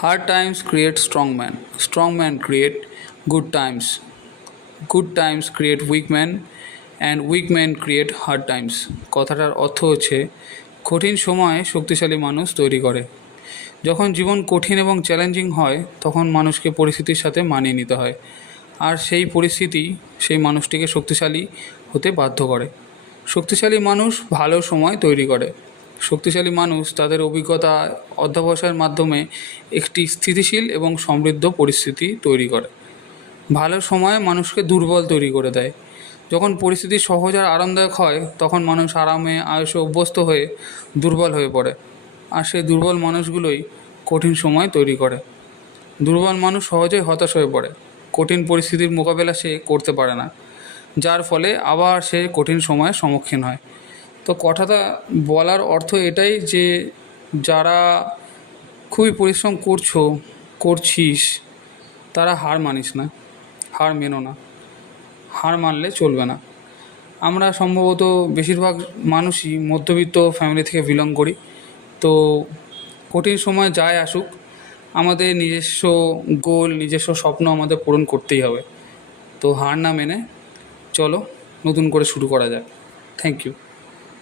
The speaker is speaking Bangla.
Hard times create strong men. Strong men create good times. Good times create weak men and weak men create hard times. কথাটার অর্থ হচ্ছে কঠিন সময়ে শক্তিশালী মানুষ তৈরি করে। যখন জীবন কঠিন এবং চ্যালেঞ্জিং হয় তখন মানুষকে পরিস্থিতির সাথে মানিয়ে নিতে হয়, আর সেই পরিস্থিতি সেই মানুষটিকে শক্তিশালী হতে বাধ্য করে। শক্তিশালী মানুষ ভালো সময় তৈরি করে। শক্তিশালী মানুষ তাদের অভিজ্ঞতা অধ্যবসায়ের মাধ্যমে একটি স্থিতিশীল এবং সমৃদ্ধ পরিস্থিতি তৈরি করে। ভালো সময় মানুষকে দুর্বল তৈরি করে দেয়। যখন পরিস্থিতি সহজ আর আরামদায়ক হয় তখন মানুষ আরামে আয়ুষে অভ্যস্ত হয়ে দুর্বল হয়ে পড়ে, আর সেই দুর্বল মানুষগুলোই কঠিন সময় তৈরি করে। দুর্বল মানুষ সহজেই হতাশ হয়ে পড়ে, কঠিন পরিস্থিতির মোকাবেলা সে করতে পারে না, যার ফলে আবার সে কঠিন সময়ের সম্মুখীন হয়। তো কথাটা বলার অর্থ এটাই যে যারা খুবই পরিশ্রম করছিস তারা হার মানিস না, হার মেনো না, হার মানলে চলবে না। আমরা সম্ভবত বেশিরভাগ মানুষই মধ্যবিত্ত ফ্যামিলি থেকে বিলং করি। তো কঠিন সময় যায় আসুক, আমাদের নিজস্ব গোল, নিজস্ব স্বপ্ন আমাদের পূরণ করতেই হবে। তো হার না মেনে চলো নতুন করে শুরু করা যাক। Thank you.